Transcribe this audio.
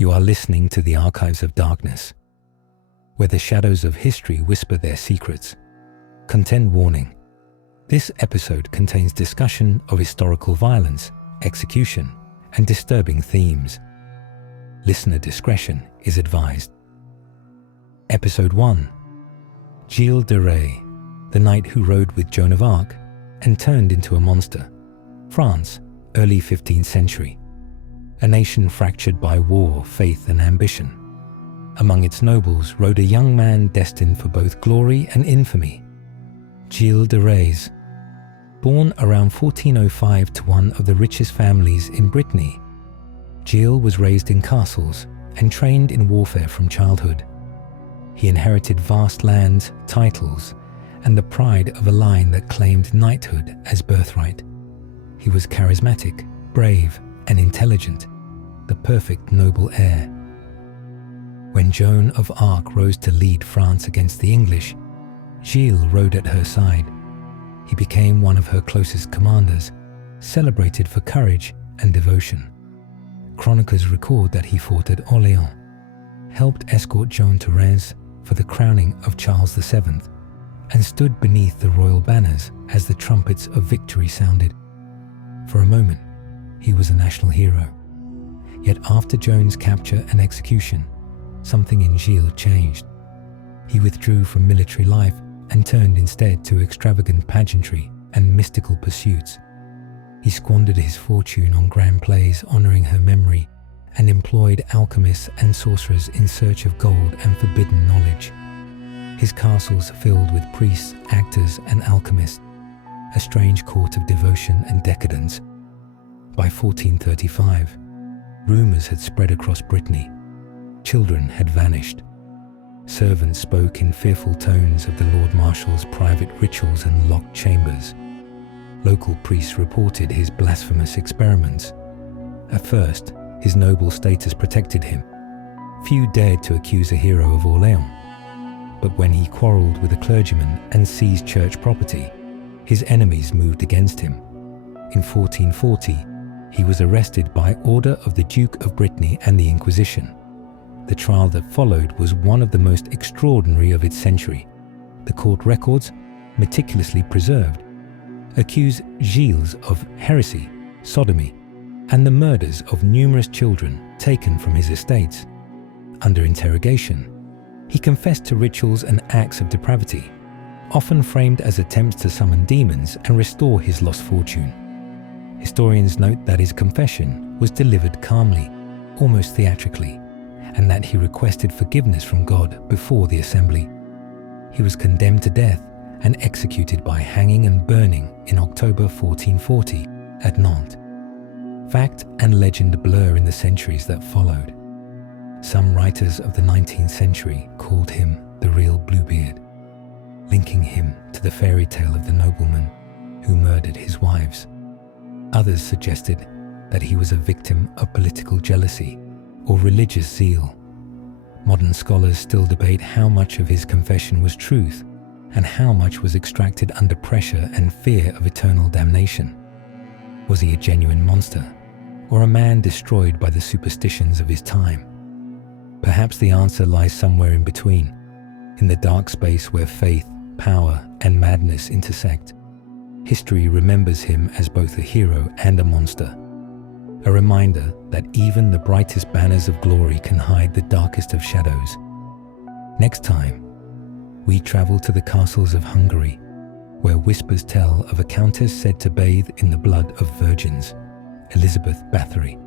You are listening to the Archives of Darkness, where the shadows of history whisper their secrets. Content warning. This episode contains discussion of historical violence, execution, and disturbing themes. Listener discretion is advised. Episode 1. Gilles de Rais, the knight who rode with Joan of Arc and turned into a monster. France, early 15th century. A nation fractured by war, faith, and ambition. Among its nobles rode a young man destined for both glory and infamy, Gilles de Rais. Born around 1405 to one of the richest families in Brittany, Gilles was raised in castles and trained in warfare from childhood. He inherited vast lands, titles, and the pride of a line that claimed knighthood as birthright. He was charismatic, brave, and intelligent, the perfect noble heir. When Joan of Arc rose to lead France against the English, Gilles rode at her side. He became one of her closest commanders, celebrated for courage and devotion. Chroniclers record that he fought at Orléans, helped escort Joan to Reims for the crowning of Charles VII, and stood beneath the royal banners as the trumpets of victory sounded. For a moment, he was a national hero. Yet after Joan's capture and execution, something in Gilles changed. He withdrew from military life and turned instead to extravagant pageantry and mystical pursuits. He squandered his fortune on grand plays honoring her memory and employed alchemists and sorcerers in search of gold and forbidden knowledge. His castles filled with priests, actors, and alchemists, a strange court of devotion and decadence. By 1435, rumours had spread across Brittany. Children had vanished. Servants spoke in fearful tones of the Lord Marshal's private rituals and locked chambers. Local priests reported his blasphemous experiments. At first, his noble status protected him. Few dared to accuse a hero of Orléans. But when he quarrelled with a clergyman and seized church property, his enemies moved against him. In 1440, he was arrested by order of the Duke of Brittany and the Inquisition. The trial that followed was one of the most extraordinary of its century. The court records, meticulously preserved, accuse Gilles of heresy, sodomy, and the murders of numerous children taken from his estates. Under interrogation, he confessed to rituals and acts of depravity, often framed as attempts to summon demons and restore his lost fortune. Historians note that his confession was delivered calmly, almost theatrically, and that he requested forgiveness from God before the assembly. He was condemned to death and executed by hanging and burning in October 1440 at Nantes. Fact and legend blur in the centuries that followed. Some writers of the 19th century called him the real Bluebeard, linking him to the fairy tale of the nobleman who murdered his wives. Others suggested that he was a victim of political jealousy or religious zeal. Modern scholars still debate how much of his confession was truth and how much was extracted under pressure and fear of eternal damnation. Was he a genuine monster, or a man destroyed by the superstitions of his time? Perhaps the answer lies somewhere in between, in the dark space where faith, power, and madness intersect. History remembers him as both a hero and a monster, a reminder that even the brightest banners of glory can hide the darkest of shadows. Next time, we travel to the castles of Hungary, where whispers tell of a countess said to bathe in the blood of virgins, Elizabeth Bathory.